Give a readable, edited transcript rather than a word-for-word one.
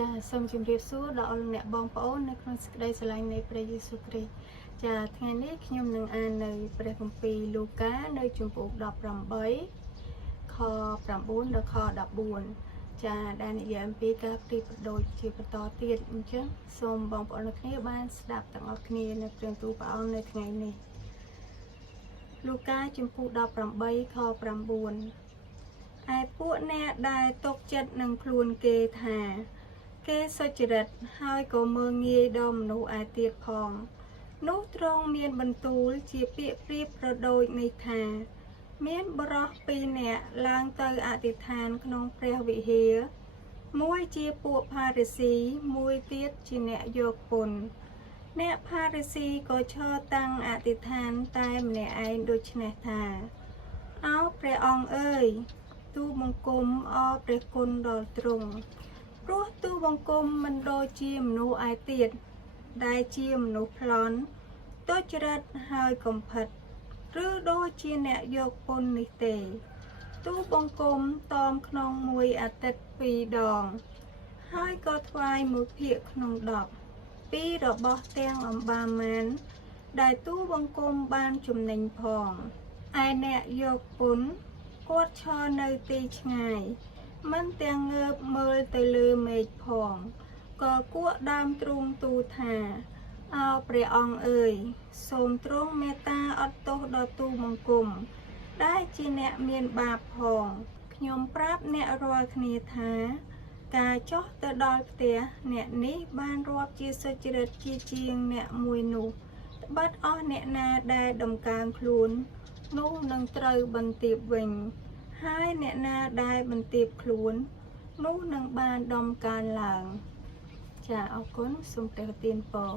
ចាសូមជម្រាបសួរដល់អ្នកបងប្អូននៅក្នុងសេចក្តីស្រឡាញ់នៃព្រះយេស៊ូវគ្រីស្ទចាថ្ងៃនេះខ្ញុំនឹងអាននៅព្រះគម្ពីរលូកានៅជំពូក18ខ9ដល់ខ14ចាដែលនិយាយអំពីការផ្ទៃប្រដូចជាបន្តទៀតអញ្ចឹងសូមបងប្អូនអ្នកគ្នាបានស្ដាប់ទាំងអស់គ្នានៅព្រះទូលព្រះអង្គនៅថ្ងៃនេះលូកាជំពូក18ខ9ឯពួកអ្នកដែលຕົកចិត្តនឹងខ្លួនគេថាគេសុចរិតហើយក៏មើងងាយដល់មនុស្សឯទៀតផងនោះទ្រង់មានបន្ទូលជាពាក្យប្រៀបប្រដូចនេះថាមានបរិសពីរនាក់ឡើងទៅអធិដ្ឋានក្នុងព្រះវិហារមួយជាពួកផារីស៊ីមួយទៀតជាអ្នកយកពន្ធអ្នកផារីស៊ីក៏ឈរតាំងអធិដ្ឋានតែម្នាក់ឯងដូចនេះថាអោព្រះអង្គអើយទូលបង្គំអរព្រះគុណដល់ទ្រង់ព្រោះទូលបង្គំមិនដូចជាមនុស្សឯទៀតដែលជាមនុស្សប្លន់ទុច្ចរិតហើយកំផិតឬដូចជាអ្នកយកពន្ធនេះទេទូលបង្គំតមក្នុងមួយអាទិត្យ2 ដងហើយក៏ថ្វាយមួយភាគក្នុង10ពីរបស់ទាំងអម្បាលម៉ានដែលទូលបង្គំបានចំណេញផងឯអ្នកយកពន្ធគាត់ឈរនៅទីឆ្ងាយមិនទាំងងើបមើលទៅលើមេឃផងក៏គួកដើមទ្រូងទូថាអោព្រះអង្គអើយសូមទ្រង់មេត្តាអត់ទោសដល់ទូលបង្គំដែលជាអ្នកមានបាបផងខ្ញុំប្រាប់អ្នករាល់គ្នាថាការចុះទៅដល់ផ្ទះអ្នកនេះបានរាប់ជាសុចរិតជាងអ្នកមួយនោះត្បិតអស់អ្នកណាដែលដំកើងខ្លួននោះនឹងត្រូវបន្ទាបវិញហើយអ្នកណាដែលបន្ទាបខ្លួននោះនឹងបានដំកើងឡើងចាអរគុណសូមព្រះប្រទានពរ